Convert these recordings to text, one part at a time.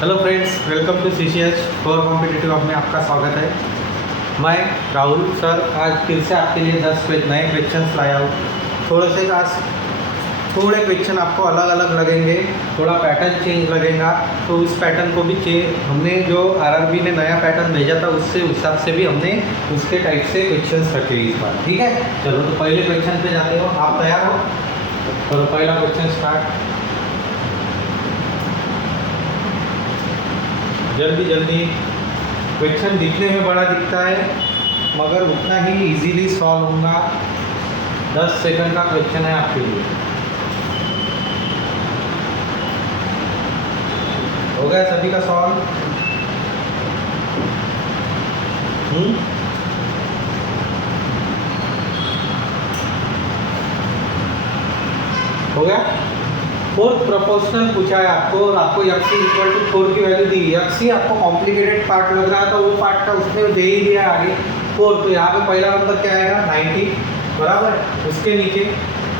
Hello friends, welcome to CCH for competitive में आपका स्वागत है। मैं राहुल सर आज फिर से आपके लिए 10 नए क्वेश्चंस लाया हूँ। थोड़े क्वेश्चन आपको अलग अलग लगेंगे, थोड़ा पैटर्न चेंज लगेगा, तो उस पैटर्न को भी हमने जो RRB ने नया पैटर्न भेजा था उससे हिसाब से भी हमने उसके टाइप से क्वेश्चंस रखे इस बार। ठीक है, चलो तो पहले क्वेश्चन पे जाते हो। आप तैयार हो? चलो पहला क्वेश्चन स्टार्ट। जल्दी जल्दी। क्वेश्चन दिखने में बड़ा दिखता है मगर उतना ही इजीली सॉल्व होगा। 10 सेकंड का क्वेश्चन है आपके लिए। हो गया सभी का सॉल्व? हो गया। फोर्थ प्रोपोर्शनल पूछा है आपको और आपको x इक्वल टू 4 की वैल्यू दी। x आपको कॉम्प्लिकेटेड पार्ट लग रहा था, वो पार्ट का उसने दे ही दिया आगे 4। तो यहाँ पे पहला नंबर क्या आएगा 90 बराबर। उसके नीचे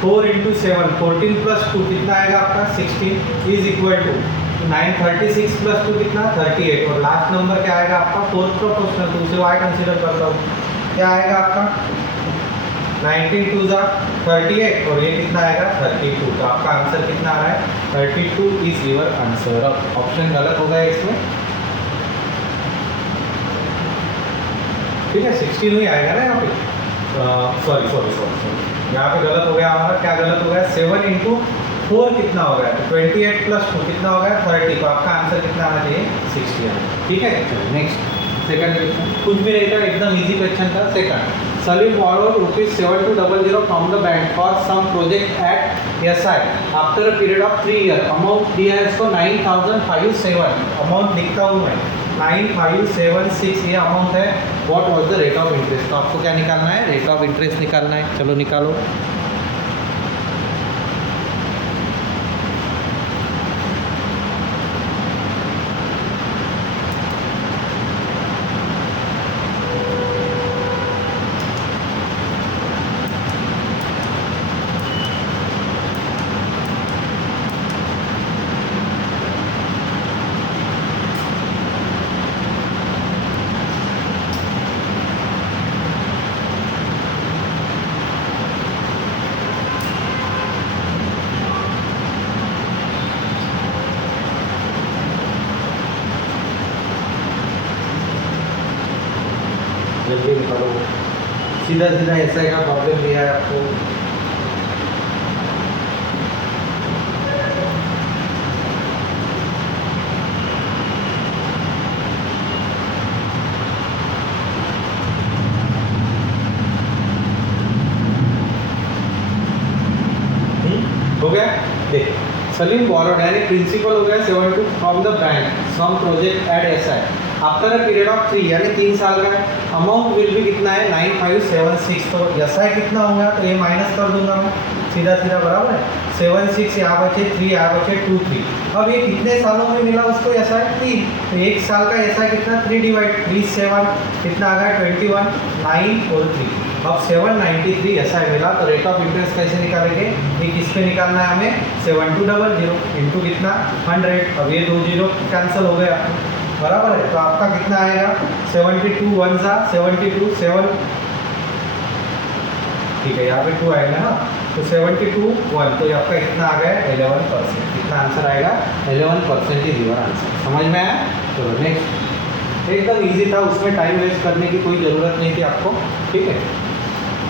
4 × 7 14 + 2 कितना आएगा आपका 16 इज इक्वल टू 936 + 2 कितना 38। और लास्ट नंबर क्या आएगा आपका फोर्थ प्रोपोर्शनल, तो उसे y कंसिडर करता हूँ। क्या आएगा आपका 19 2 38 और ये कितना आएगा 32। तो आपका आंसर कितना आ रहा है 32 इज योर आंसर। अब ऑप्शन गलत हो गया इसमें, ठीक है 16 ही आएगा ना यहाँ पे। सॉरी यहाँ पे गलत हो गया हमारा। क्या गलत हो गया 7 × 4 कितना हो गया 28 + 2 कितना हो गया 30। तो आपका आंसर कितना आना चाहिए 60। ठीक है, चलो नेक्स्ट सेकंड क्वेश्चन। कुछ भी नहीं था, एकदम इजी क्वेश्चन था। Second, Salim borrowed ₹7200 from the bank for some project at SI after a period of 3 years. Amount दिया है इसको 9057। अमाउंट लिखता हूँ मैं 9576 ये अमाउंट है। What was the rate of interest? तो आपको क्या निकालना है, रेट ऑफ इंटरेस्ट निकालना है। चलो निकालो। जल्दी निकालो। सीधा सीधा ऐसा का प्रॉब्लम दिया है आपको। हो गया। देख, सलीम बॉरोड यानी प्रिंसिपल हो गया 72 from the bank sum project at SI after a period of 3 यानी 3 साल का है। अमाउंट विल भी कितना है 9576। तो SI कितना होगा तो ये माइनस कर दूंगा मैं सीधा सीधा बराबर है। 76 यहाँ बचे 3 यहाँ बचे 2 3। अब ये कितने सालों में मिला उसको SI 3। तो एक साल का SI कितना 3 / 3 7 कितना आ गया 21 9 और 3। अब 793 SI मिला। तो रेट ऑफ इंटरेस्ट कैसे निकालेंगे, ये किस पे निकालना है हमें 7200 इंटू कितना 100। अब ये 2 0 कैंसिल हो गया बराबर है। तो आपका कितना आएगा 72 1 72 7। ठीक है, यहाँ पे 2 आएगा ना, तो 72 1। तो आपका कितना आ गया 11%। कितना आंसर आएगा 11% इज योर आंसर। समझ में आया? चलो नेक्स्ट। एकदम इजी था, उसमें टाइम वेस्ट करने की कोई ज़रूरत नहीं थी आपको। ठीक है,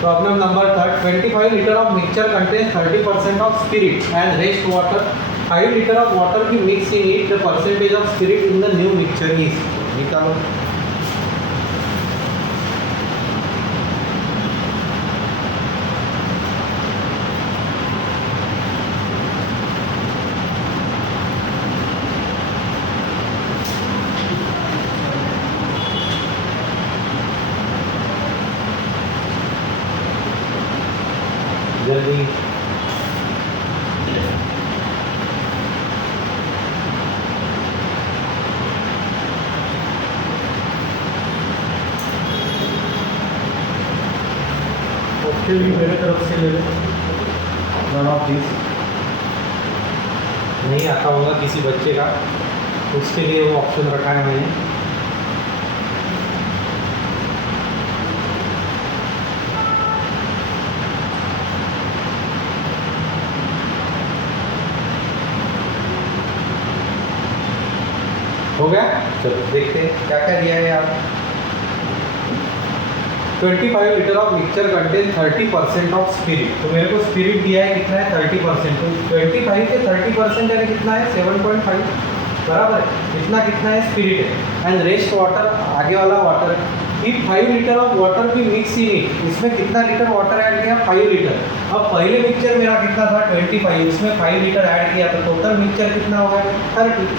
problem number 3, 25 litre of mixture contains 30% of spirit and rest water. 5 litre of water की mix in it, the percentage of spirit in the new mixture is. निकालो। जल्दी। ओके भी मेरे तरफ से ले लो। नन ऑफ दिस नहीं आता होगा किसी बच्चे का। उसके लिए वो ऑप्शन रखा है मैंने। हो गया, चलो देखते हैं क्या क्या दिया है यार। 25 litre of mixture contain 30% of spirit. तो मेरे को स्पिरिट दिया है कितना है 30%, तो 25 के 30% यानी कितना है 7.5 बराबर है। इतना कितना है स्पिरिट है एंड रेस्ट वाटर, आगे वाला वाटर है। इफ 5 लीटर ऑफ वाटर भी मिक्स इन इट, इसमें कितना लीटर वाटर ऐड किया 5 लीटर। अब पहले मिक्सचर मेरा कितना था 25, उसमें 5 लीटर ऐड किया तो टोटल मिक्सचर कितना हो गया 30।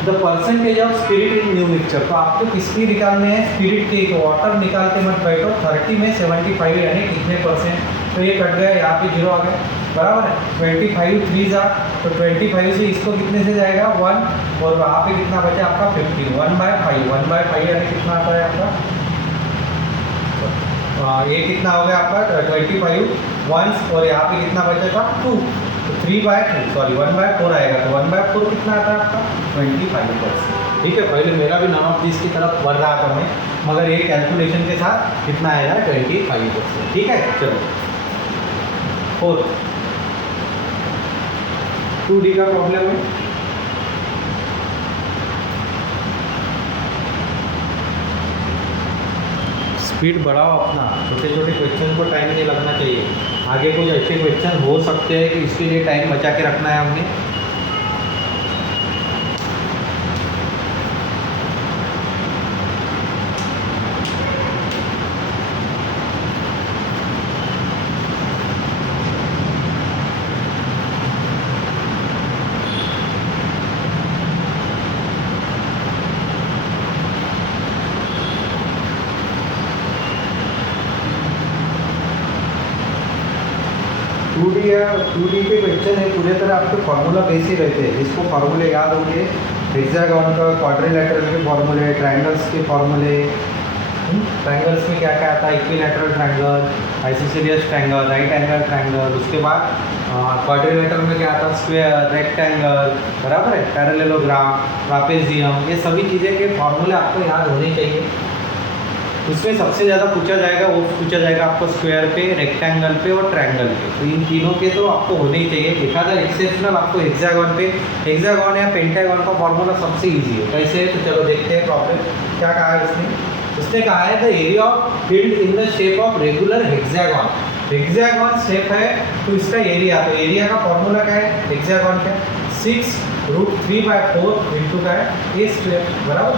The percentage of spirit in new mixture, तो आपको किसकी निकालने हैं स्पिरिट के, तो वाटर निकाल के मत बैठो। 30 में 75 यानी कितने परसेंट, तो ये कट गया, यहाँ पे 0 आ गया बराबर है। 25 3 जा, तो 25 से इसको कितने से जाएगा 1, और वहाँ पे कितना बचा आपका 50, 1/5 1/5 यानी कितना आता है आपका, ये कितना हो गया आपका 25 1, और यहाँ पे कितना बचा था 2, तो 3/2 सॉरी 1/4 आएगा, तो 1/4 कितना आता है आपका 25%। ठीक है, पहले मेरा भी नॉन ऑफ दिस की तरफ बढ़ रहा था मैं, मगर ये कैलकुलेशन के साथ कितना आएगा 25%। ठीक है, चलो 4 2D का प्रॉब्लम है। स्पीड बढ़ाओ अपना, छोटे छोटे क्वेश्चन को टाइम नहीं लगना चाहिए। आगे कुछ ऐसे क्वेश्चन हो सकते हैं कि इसके लिए टाइम बचा के रखना है हमने। टू डी पे क्वेश्चन है, पूरे तरह आपके फार्मूला बेस ही रहते हैं। इसको फार्मूले याद होंगे, हेक्सागोन का, क्वाड्रिलेटरल के फार्मूले, ट्रायंगल्स के फार्मूले। ट्रायंगल्स में क्या क्या आता है, equilateral triangle, isosceles triangle, right angle triangle. उसके बाद क्वाड्रिलेटरल में क्या आता है स्क्वायर, रेक्टेंगल बराबर है, पैरेललोग्राम, ट्रापेजियम, ये सभी चीज़ें के फार्मूले आपको याद होने चाहिए। उसमें सबसे ज़्यादा पूछा जाएगा वो पूछा जाएगा आपको स्क्वायर पे, रेक्टेंगल पे और ट्रायंगल पे, तो इन तीनों के तो आपको होने ही चाहिए। देखा था एक्सेप्शनल आपको हेक्सागोन पे, हेक्सागोन या पेंटागोन का फॉर्मूला सबसे इजी है। कैसे है तो चलो देखते हैं प्रॉब्लम क्या कहा है उसने कहा है the area of field in the shape of regular hexagon. Hexagon shape है तो इसका एरिया, तो एरिया का फॉर्मूला क्या है हेक्सागोन का 6√3/4 इंटू का है a² बराबर।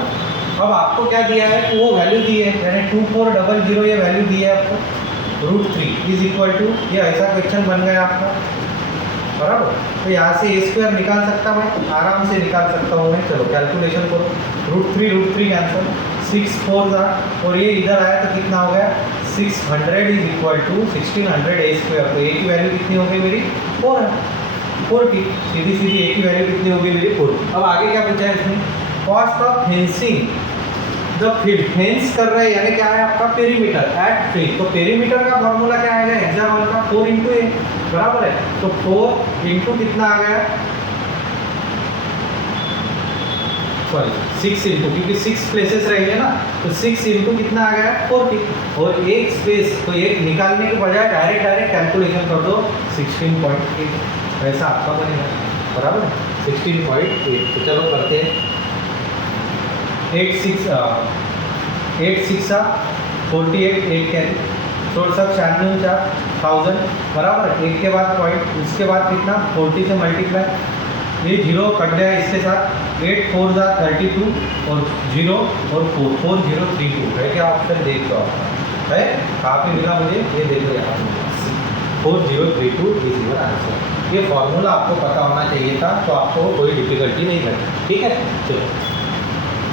अब आपको क्या दिया है कि वो वैल्यू दी है, यानी 2400 ये वैल्यू दी है आपको, √3 इज इक्वल टू, ये ऐसा क्वेश्चन बन गया आपका बराबर। तो यहाँ से a² निकाल सकता मैं, आराम से निकाल सकता हूँ मैं। चलो कैलकुलेशन करो, √3 कैंसल, 6 4 था, और ये इधर आया तो कितना हो गया 600 इज इक्वल टू 1600 a²। तो a की वैल्यू कितनी हो गई मेरी 4 है, 40 सीधी सीधी a की वैल्यू कितनी हो गई मेरी 40। अब आगे क्या पूछा है इसमें, cost of fencing the field, fence कर रहे हैं यानी क्या है आपका पेरीमीटर एट फील्ड। तो पेरीमीटर का फॉर्मूला क्या आएगा हेक्सागोन का 4 × a बराबर है, तो 4 इंटू कितना आ गया सॉरी 6 इंटू, क्योंकि 6 प्लेसेस रहेंगे ना, तो 6 इंटू कितना आ गया 40, और एक स्पेस, तो एक निकालने के बजाय डायरेक्ट कैलकुलेशन कर दो 16.8, ऐसा आपका बनेगा बराबर 16.8। तो चलो करते हैं 8 6 48 8 कैरी 96 1000 बराबर, एक के बाद पॉइंट, उसके बाद कितना 40 से मल्टीप्लाई, ये 0 कट गया इसके साथ, 8 4 32 और 0 और 4 4032 है क्या ऑप्शन देख लो आपका है कहाँ पे मिला मुझे, ये देख लो यहाँ 4032 इज योर आंसर। ये फॉर्मूला आपको पता होना चाहिए था, तो आपको कोई डिफिकल्टी नहीं लगी। ठीक है, चलो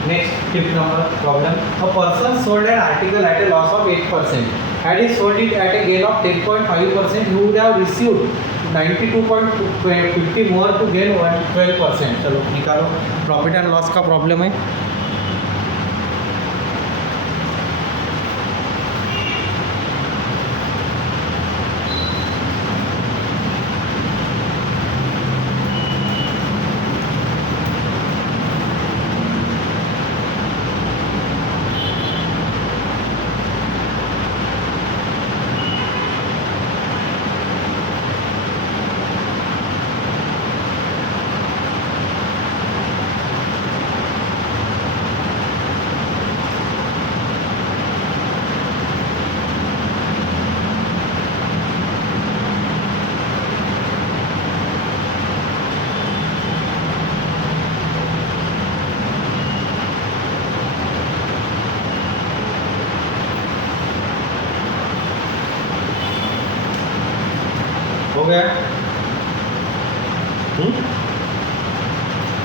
next 5th number problem, a person sold an article at a loss of 8%, had he sold it at a gain of 10.5%, he would have received 92.50 more to gain 12%। चलो निकालो, प्रॉफिट एंड लॉस का problem है।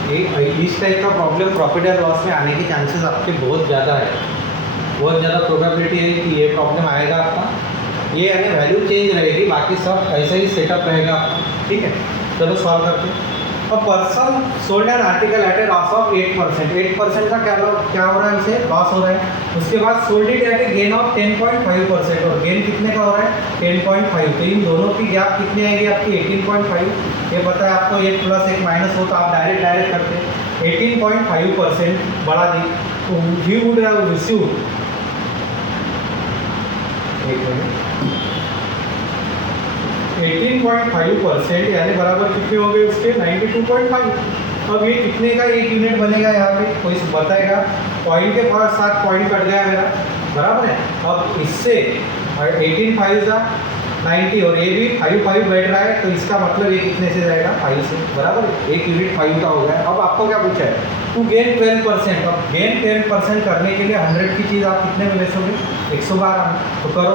इस type का problem profit and loss में आने के chances आपके बहुत ज़्यादा है, बहुत ज़्यादा प्रोबेबिलिटी है कि ये प्रॉब्लम आएगा आपका। ये यानी वैल्यू चेंज रहेगी, बाकी सब ऐसा ही सेटअप रहेगा आपका। ठीक है, चलो सॉल्व करते हैं। अब person sold an article at a loss of 8%। 8% का क्या हो रहा है, इसे लॉस हो रहा है। उसके बाद sold it at A gain of 10.5%, और गेन कितने का हो रहा है 10.5। तो इन दोनों की गैप कितनी आएगी आपकी 18.5। ये पता है आपको, एक प्लस एक माइनस हो तो आप डायरेक्ट करते। 18.5% बढ़ा दी तो वी वुड हैव रिसीव्ड, एक मिनट, 18.5% यानी बराबर कितने हो गए उसके 92.5। अब ये कितने का एक यूनिट बनेगा, यहाँ पे कोई बताएगा। पॉइंट के पास 7 पॉइंट कट गया मेरा, बराबर है। अब इससे 18.5 का 90 और ये भी 5 बैठ रहा है, तो इसका मतलब ये कितने से जाएगा 5 से, बराबर है। एक यूनिट 5 का हो गया। अब आपको क्या पूछा है, टू गेन 12%। अब गेन 12% करने के लिए 100 की चीज़ आप कितने में बेचोगे 112। तो करो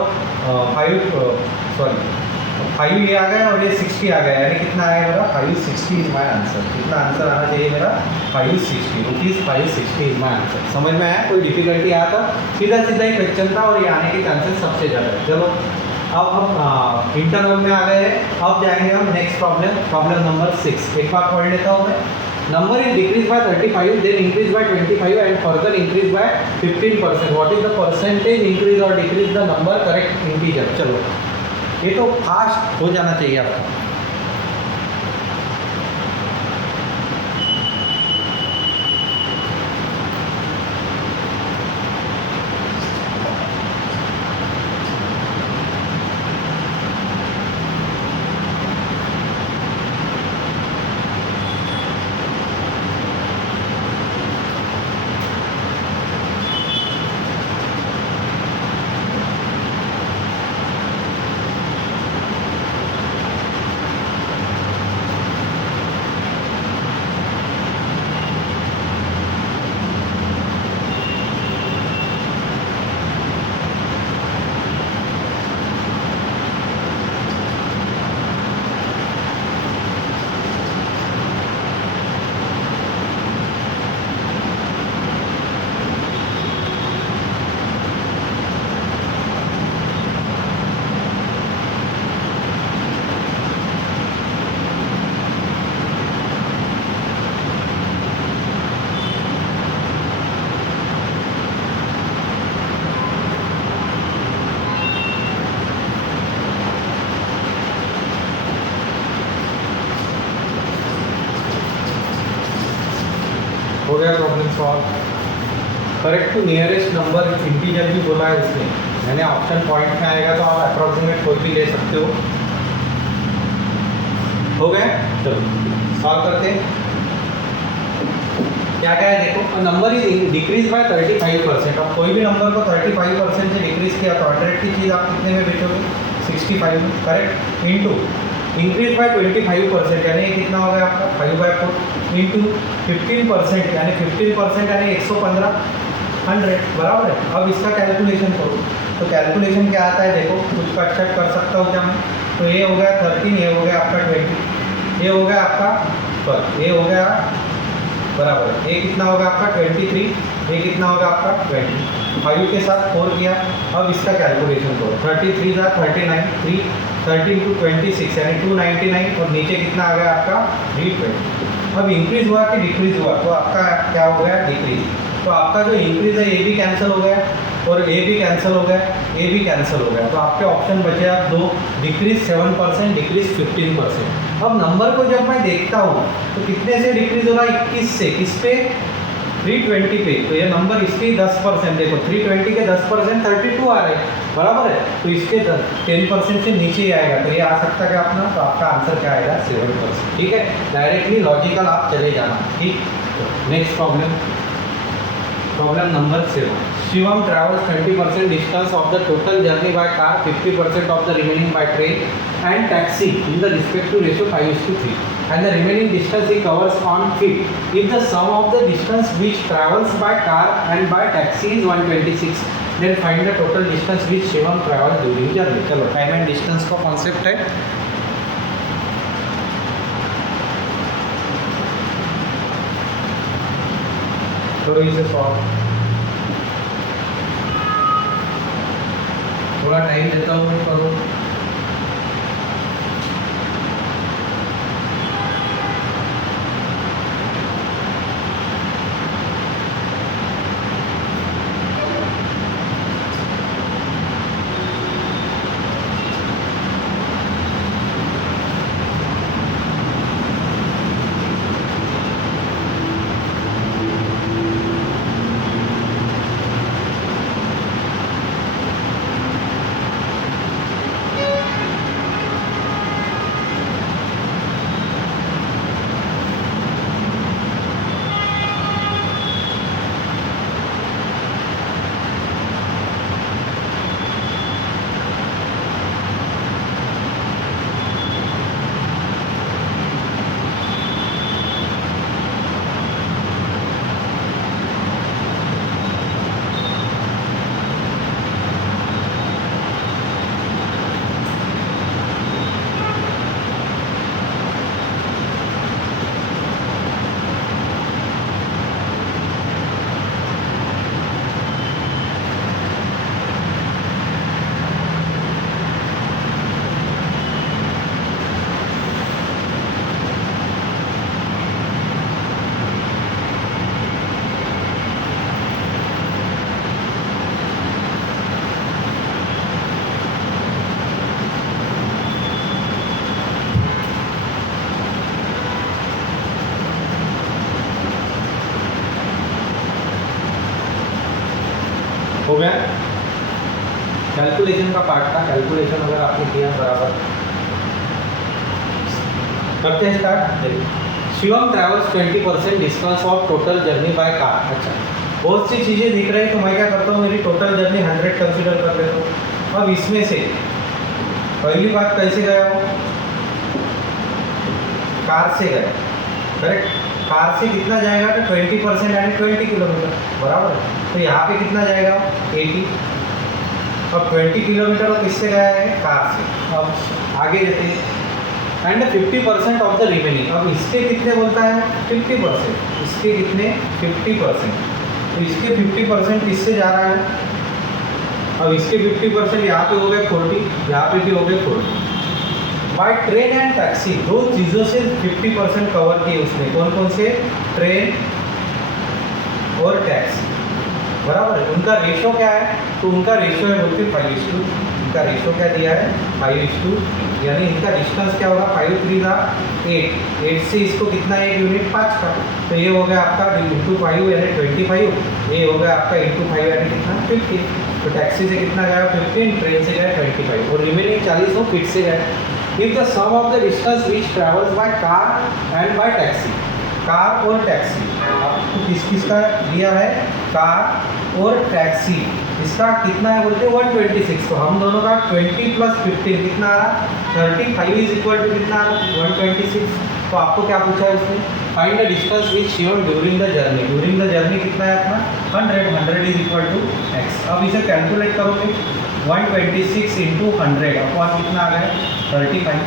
5 ये आ गया और ये 60 आ गया, यानी कितना आया मेरा 560 इज माई आंसर। कितना आंसर आना चाहिए मेरा 560 रुपीज़, 560 इज माई आंसर। समझ में आया, कोई डिफिकल्टी आया था, सीधा ही क्वेश्चन था और ये आने के चांसेस सबसे ज़्यादा है। चलो अब हम इंटरवल में आ गए हैं। अब जाएंगे हम नेक्स्ट प्रॉब्लम नंबर 6। एक बार पढ़ लेता हूँ मैं। Number is decrease by 35, then increase by 25 and further increase by 15%। What is the percentage increase और decrease the number correct integer. चलो ये तो फास्ट हो जाना चाहिए आपको। हो गया problem solve. Correct to nearest number integer भी बोला है उसने, मैंने ऑप्शन पॉइंट में आएगा तो आप अप्रॉक्सीमेट कोई भी ले सकते हो। हो गया, चलो सॉल्व करते हैं। क्या क्या है देखो, नंबर इज डिक्रीज बाय 35%। अब कोई भी नंबर को 35% से डिक्रीज किया तो 100 की चीज़ आप कितने में बेचोगे 65 में, करेक्ट। इंटू इंक्रीज बाय 25% यानी ये कितना हो गया आपका 5/4 इंटू 15% यानी 15% यानी 115, 100, बराबर है। अब इसका कैलकुलेशन करो तो कैलकुलेशन क्या आता है देखो, कुछ का चेक कर सकता हूँ क्या मैं। तो ये हो गया 13, ये हो गया आपका 20, ये हो गया आपका ये हो गया बराबर है। ये कितना होगा आपका 23, ये कितना होगा आपका 20, 5 के साथ 4 किया। अब इसका कैलकुलेशन करो 33 था 39, 3 13 टू 26 यानी 299 और नीचे कितना आ गया आपका 320। अब इंक्रीज हुआ कि डिक्रीज हुआ, तो आपका क्या हो गया डिक्रीज। तो आपका जो इंक्रीज है ये भी कैंसिल हो गया और ये भी कैंसिल हो गया, ये भी कैंसिल हो गया। तो आपके ऑप्शन बचे आप 2, डिक्रीज 7%, डिक्रीज 15%। अब नंबर को जब मैं देखता हूँ तो कितने से डिक्रीज हो रहा है 21 से, किस पे 320 पे। तो ये नंबर इसके 10%, देखो 320 के 10% 32 आ रहे हैं, बराबर है। तो इसके 10% से नीचे ही आएगा, तो ये आ सकता है अपना, तो आपका आंसर क्या आएगा 7%। ठीक है, डायरेक्टली लॉजिकल आप चले जाना। ठीक, next problem number 7। Shivam travels 20% distance of the total journey by car, 50% of the remaining by train and taxi in the respective ratio 5:3, and the remaining distance he covers on foot. If the sum of the distance which travels by car and by taxi is 126, then find the total distance which Shivam travels during journey. चलो time and distance का concept है। करो इसे solve. थोड़ा time देता हूँ, करो। हो गया कैलकुलेशन का पार्ट था। कैलकुलेशन अगर आपने किया बराबर, करते हैं start. Shivam travels 20% distance of total journey by car. अच्छा, बहुत सी चीज़ें दिख रही है तो मैं क्या करता हूँ, मेरी टोटल जर्नी 100 कंसिडर कर लेता हूँ। अब इसमें से पहली बात कैसे गया हूँ, कार से गया, करेक्ट। कार से कितना जाएगा तो 20% यानी 20 किलोमीटर, बराबर। तो यहाँ पे कितना जाएगा 80। अब 20 किलोमीटर और किससे गया है, कार से। अब आगे जाते हैं एंड 50% ऑफ द रिमेनिंग। अब इसके कितने बोलता है 50%, इसके कितने 50%। तो इसके 50% किससे जा रहा है, अब इसके 50% यहाँ पे हो गए 40, यहाँ पे भी हो गए 40। बाय ट्रेन एंड टैक्सी, दो चीज़ों से 50% कवर किए उसने। कौन कौन से, ट्रेन और टैक्सी, बराबर। उनका रेशो क्या है, तो उनका रेशो है बोलते 5:2। इनका रेशो क्या दिया है 5:2, यानी इनका डिस्टेंस क्या होगा 5 3 का 8। 8 से इसको कितना, 1 यूनिट 5 का। तो ये हो गया आपका इंटू 5 यानी 25। ये हो गया आपका इंटू 5 यानी कितना 15। तो टैक्सी से कितना गया 15, ट्रेन से गया 25 और रिमेनिंग 40 वो फिट से गया। If the sum of the distance which travels by car and by taxi, car और टैक्सी आपको किस किस का दिया है, कार और टैक्सी, इसका कितना है बोलते 126। तो हम दोनों का 20 + 15 कितना आ रहा 35 इज इक्वल टू कितना 126। तो आपको क्या पूछा है उसने, find the distance which Shivam during the journey. During the journey कितना है अपना 100 इज इक्वल टू एक्स। अब इसे कैलकुलेट करोगे 126 इंटू 100 अपॉन कितना आ गया 35।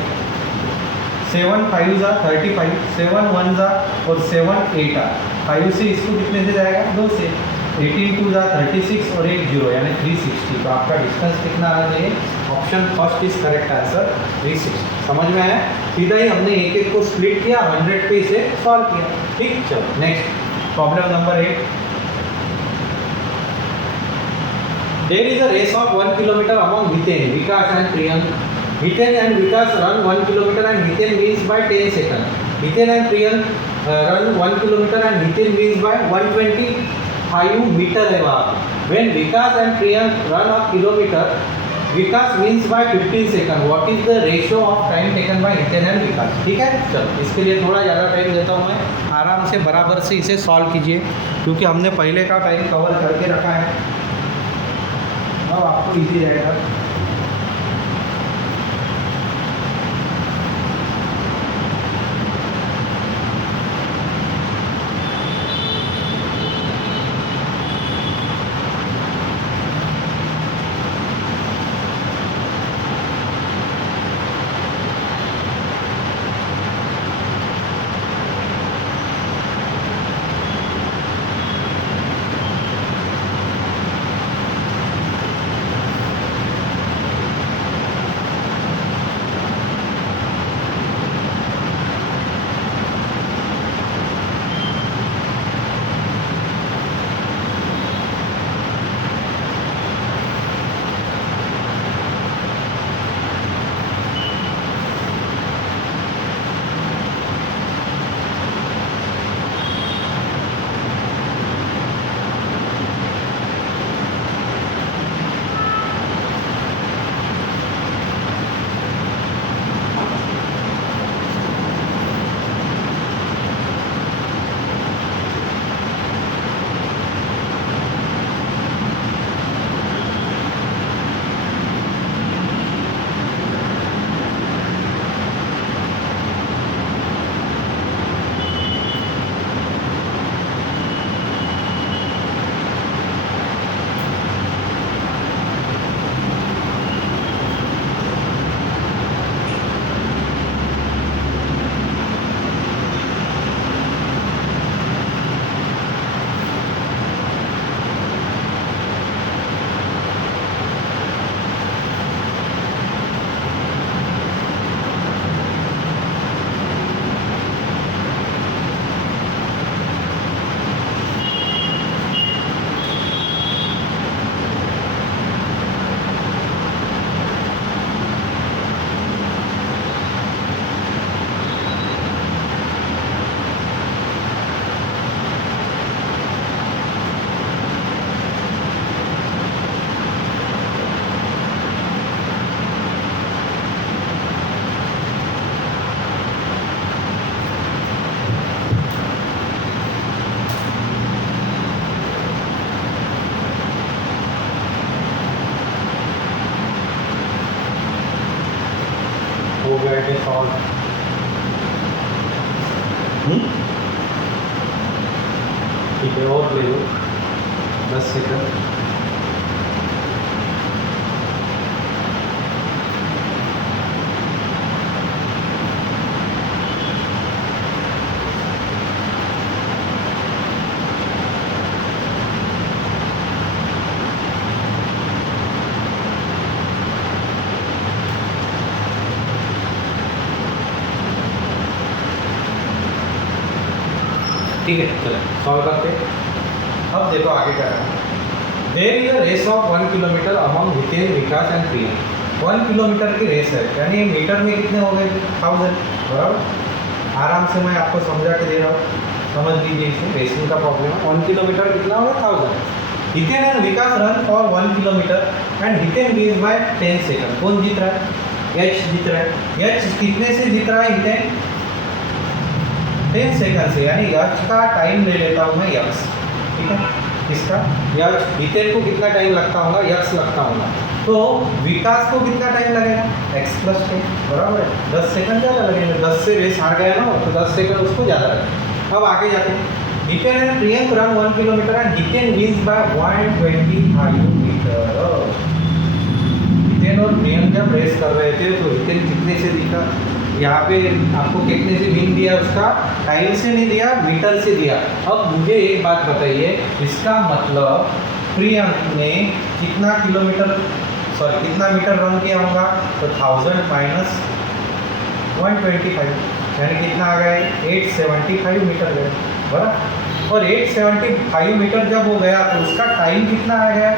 7 5 जा 35, 7 1 जा और 7 8 आ। 5 से इसको कितने से जाएगा 2 से, 18 2 जा 36 और 1 0 यानी 360। तो आपका डिस्टेंस कितना आना चाहिए, option first is correct answer 360। समझ में आया, सीधा ही हमने एक एक को स्प्लिट किया, 100 पे इसे सॉल्व किया। ठीक, चलो next problem number 8। There is a race of 1 kilometer among Hiten, Vikas and Priyank. Hiten and Vikas run 1 kilometer and Hiten wins by 10 seconds. Hiten and Priyank run 1 kilometer and Hiten wins by 125 meter है वहाँ पे। When Vikas and Priyank run a kilometer, Vikas wins by 15 seconds. What is the ratio of time taken by Hiten and Vikas? ठीक है, चलो इसके लिए थोड़ा ज़्यादा टाइम देता हूँ मैं, आराम से बराबर से इसे सॉल्व कीजिए क्योंकि हमने पहले का टाइम कवर करके रखा है। अब आपको इजी रहेगा। ठीक है, और ले लो 10 सेकंड। ठीक है, चलो सॉल्व करते हैं। अब देखो आगे क्या है। There is a race of 1 kilometre among Hiten, Vikas and Priyam. 1 kilometre की रेस है, यानी मीटर में कितने हो गए 1000, बराबर। आराम से मैं आपको समझा के दे रहा हूँ, समझ लीजिए इसे, रेसिंग का प्रॉब्लम है। 1 किलोमीटर कितना होगा 1000। Hiten and Vikas run for 1 kilometre and Hiten wins by 10 second. कौन जीत रहा है? एच जीत रहा है। एच कितने से जीत रहा है हितेन? 10 सेकंड से, यानी यक्स का टाइम ले लेता हूँ मैं यक्स, ठीक है। किसका? यक्स। हितेन को कितना टाइम लगता होगा? यक्स लगता होगा। तो विकास को कितना टाइम लगेगा? एक्स प्लस 10, बराबर है। 10 सेकंड ज़्यादा लगेगा, 10 से रेस हार गया ना, तो 10 सेकंड उसको ज़्यादा लगेगा। अब आगे जाते हैं। Hiten and Priyank run 1 kilometre and Hiten wins by 125 metre. Hiten और प्रियंक जब रेस कर रहे थे तो हितेन कितने से जीता? यहाँ पे आपको कितने से विन दिया? उसका टाइम से नहीं दिया, मीटर से दिया। अब मुझे एक बात बताइए, इसका मतलब प्रियंक ने कितना किलोमीटर, सॉरी कितना मीटर रन किया होगा? तो 1000 माइनस 125, यानी कितना आ गया? 875 मीटर गया, बराबर। और 875 मीटर जब हो गया तो उसका टाइम कितना आ गया?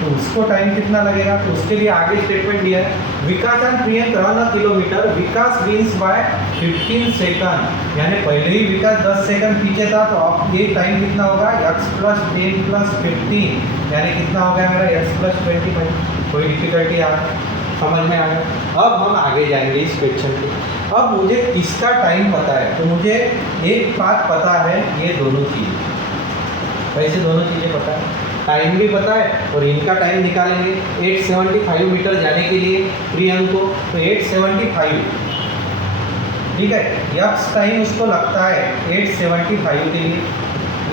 तो उसको टाइम कितना लगेगा? तो उसके लिए आगे स्टेटमेंट दिया है, Vikas and Priyank run a kilometre, Vikas wins by 15 second. यानी पहले ही विकास 10 सेकंड पीछे था, तो अब ये टाइम कितना होगा? x प्लस 10 प्लस 15, यानी कितना हो गया मेरा? x plus 25। कोई डिफिकल्टी समझ में आ गया? अब हम आगे जाएंगे इस क्वेश्चन पे। अब मुझे किसका टाइम पता है? तो मुझे एक बात पता है, ये दोनों चीज़ें, वैसे दोनों चीज़ें पता है, टाइम भी पता है और इनका टाइम निकालेंगे। 875 मीटर जाने के लिए प्रियंक को, तो 875, ठीक है। यक्स टाइम उसको लगता है 875 के लिए,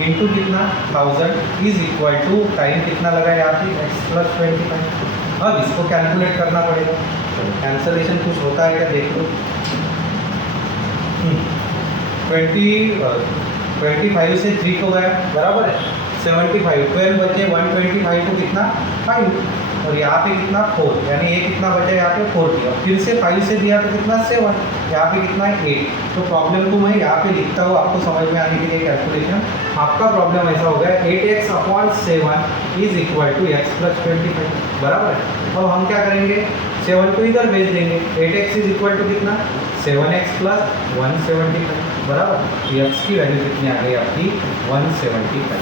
इंटू कितना? 1000 इज इक्वल टू टाइम कितना लगा यहाँ पे? X plus 25। अब इसको कैलकुलेट करना पड़ेगा। कैंसलेशन कुछ होता है क्या देख लो। 25 से 3 को गया, बराबर है। 75, 12 बचे, 125 को कितना? 5, और यहाँ पे कितना? 4, यानी ये कितना बचा यहाँ पे? 40। और फिर से 5 से दिया तो कितना? 7, यहाँ पे कितना है? 8। तो प्रॉब्लम को मैं यहाँ पे लिखता हूँ आपको समझ में आने के लिए कैलकुलेशन। आपका प्रॉब्लम ऐसा हो गया, 8x/7 is equal to x plus 25, बराबर है। अब हम क्या करेंगे? 7 को इधर भेज देंगे। 8x इज इक्वल टू कितना? 7x प्लस 175, बराबर। एक्स की वैल्यू कितनी आ गई आपकी? 175।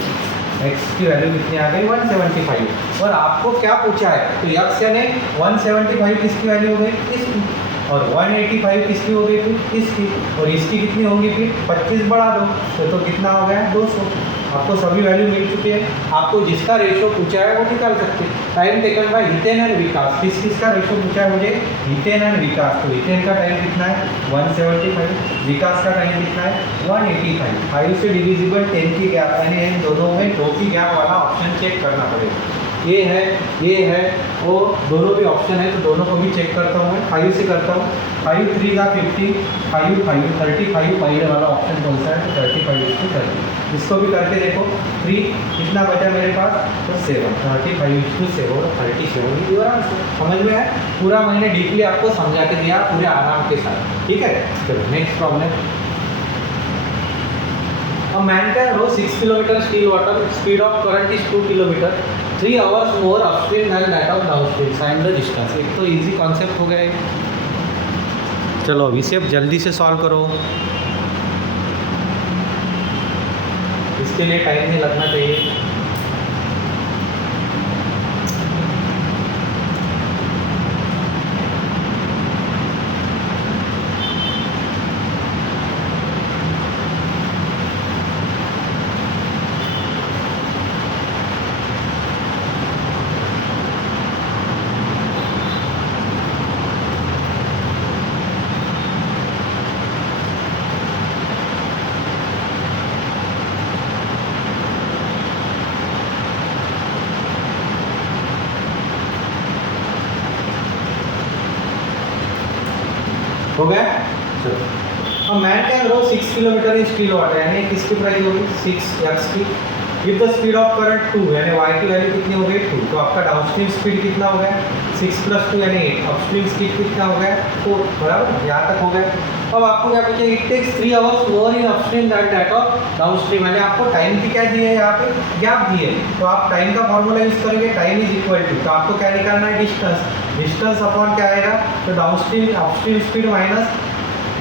एक्स की वैल्यू कितनी आ गई? 175। और आपको क्या पूछा है? तो एक्स यानी 175 किसकी वैल्यू हो गई? इसकी। और 185 किसकी हो गई? फिर इसकी। और इसकी कितनी होगी? फिर 25 बढ़ा दो, तो कितना हो गया? 200। आपको सभी वैल्यू मिल चुकी है। आपको जिसका रेशो पूछा है वो निकाल सकते हैं। Time taken by Hiten and Vikas, किसका रेशो पूछा है मुझे? हितेन एंड विकास। तो हितेन का टाइम कितना है? 175। विकास का टाइम कितना है? 185। 5 से डिविजिबल 10 की गैप, यानी इन दोनों में 2 की गैप वाला ऑप्शन चेक करना पड़ेगा। ये है वो दोनों भी ऑप्शन है, तो दोनों को भी चेक करता हूँ मैं। 5 से करता हूँ। 5 3 का 50, 5 5 35, पहले वाला ऑप्शन कौन सा है? तो 35 इसको 30। इसको भी करके देखो। 3 कितना बचा मेरे पास? तो 7, 35 टू 7, 37। ये आंसर समझ में आया? पूरा मैंने डीपली आपको समझा के दिया पूरे आराम के साथ, ठीक है। चलो next problem. A man can row 6 kilometers still water, speed of current is 2 kilometer, 3 hours more upstream than that of downstream. Find the distance. एक तो इजी कॉन्सेप्ट हो गया है। चलो इसे जल्दी से सॉल्व करो, इसके लिए टाइम नहीं लगना चाहिए। हो गया। चलो अब man can row 6 kilometre in still water, यानी किसकी प्राइस होगी 6x की। With the speed of current 2, यानी y की वैल्यू कितनी हो गई 2, तो आपका डाउनस्ट्रीम स्पीड कितना हो गया 6 + 2 यानी 8, अपस्ट्रीम स्पीड कितना हो गया 4, बराबर, यहाँ तक हो गया। अब आपको क्या पूछे, it takes 3 hours more in upstream that that of downstream, यानी आपको टाइम की क्या दी है, यहाँ पे गैप दी है, तो आप टाइम का फॉर्मूला यूज करेंगे, टाइम इज इक्वल टू, तो आपको क्या निकालना है डिस्टेंस, डिस्टेंस अपॉन क्या आएगा, तो downstream upstream speed minus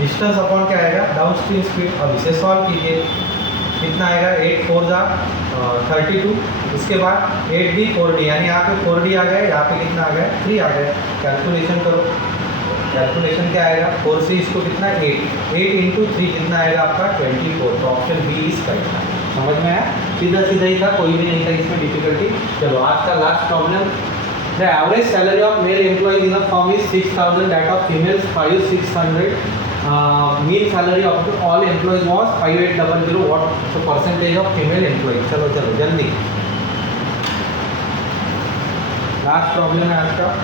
distance upon क्या आएगा डाउनस्ट्रीम स्पीड। अब इसे सॉल्व कीजिए, कितना आएगा 8 4 जा 32, इसके बाद 8d 4d, यानी यहाँ पे 4d आ गया, यहाँ पे कितना आ गया 3 आ गया। कैलकुलेशन करो, कैलकुलेशन क्या आएगा 4 से इसको कितना 8 × 3 कितना आएगा आपका 24, तो ऑप्शन बी इज करेक्ट। समझ में आया, सीधा सीधा ही था, कोई भी नहीं था इसमें डिफिकल्टी। चलो आज का last problem, the average salary of male employees in a firm is 6000, that of females 5600, mean salary of all employees was 5800, what the percentage of female employees। चलो चलो जल्दी, लास्ट प्रॉब्लम है आज का।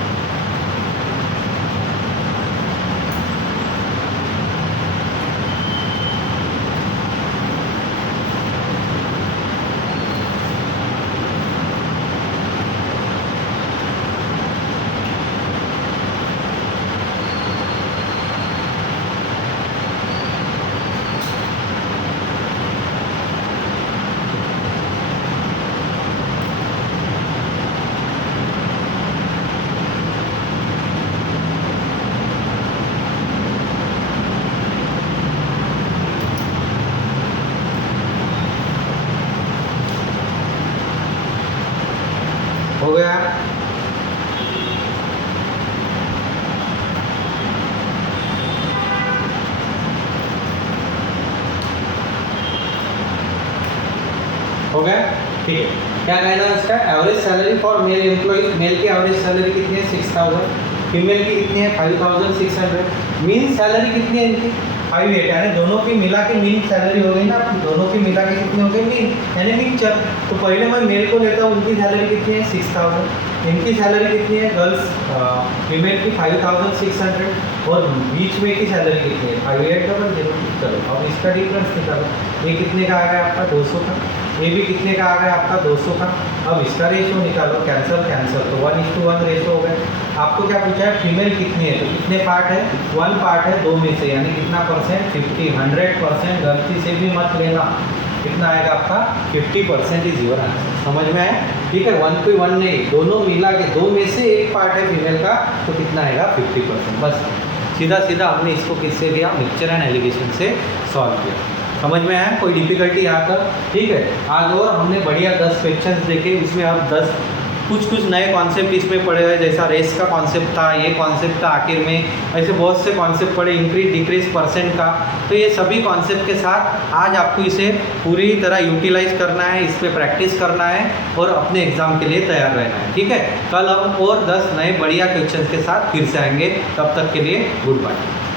हो गया, हो गया, ठीक है। क्या कहना है इसका, average salary for male employees, male की एवरेज सैलरी कितनी है 6000, फीमेल की कितनी है 5600, मीन सैलरी कितनी है इनकी 58, यानी दोनों की मिला के मीन सैलरी हो गई ना, दोनों की मिला के कितनी हो गई मीन, यानी मिक्सचर। तो पहले मैं मेल को लेता हूँ, उनकी सैलरी कितनी है 6000, इनकी सैलरी कितनी है गर्ल्स फीमेल की 5600, और बीच में की सैलरी कितनी है 5800। चलो अब इसका डिफरेंस निकालो, ये कितने का आ गया आपका 200 का, ये भी कितने का आ गया आपका 200 का। अब इसका रेशो निकालो, कैंसल कैंसल, तो 1:1 रेशो हो गया। आपको क्या पूछा है फीमेल कितनी है, तो कितने पार्ट है 1 पार्ट है 2 में से, यानी कितना परसेंट 50, 100%, गलती से भी मत लेना, कितना आएगा आपका 50% इज योर आंसर। समझ में आया, ठीक है, 1 पे 1 नहीं, दोनों मिला के 2 में से एक पार्ट है फीमेल का, तो कितना आएगा 50%। बस सीधा सीधा हमने इसको किससे दिया, मिक्सचर एंड एलिगेशन से सॉल्व किया। समझ में आया, कोई डिफिकल्टी यहाँ तक, ठीक है। आज और हमने बढ़िया 10 क्वेश्चंस देखे, उसमें अब 10 कुछ नए कॉन्सेप्ट इसमें पढ़े हुए, जैसा रेस का कॉन्सेप्ट था, ये कॉन्सेप्ट था आखिर में, ऐसे बहुत से कॉन्सेप्ट पढ़े, इंक्रीज डिक्रीज परसेंट का। तो ये सभी कॉन्सेप्ट के साथ आज आपको इसे पूरी तरह यूटिलाइज करना है, इस पर प्रैक्टिस करना है और अपने एग्जाम के लिए तैयार रहना है, ठीक है। कल हम और 10 नए बढ़िया क्वेश्चन के साथ फिर से आएंगे, तब तक के लिए गुड बाय।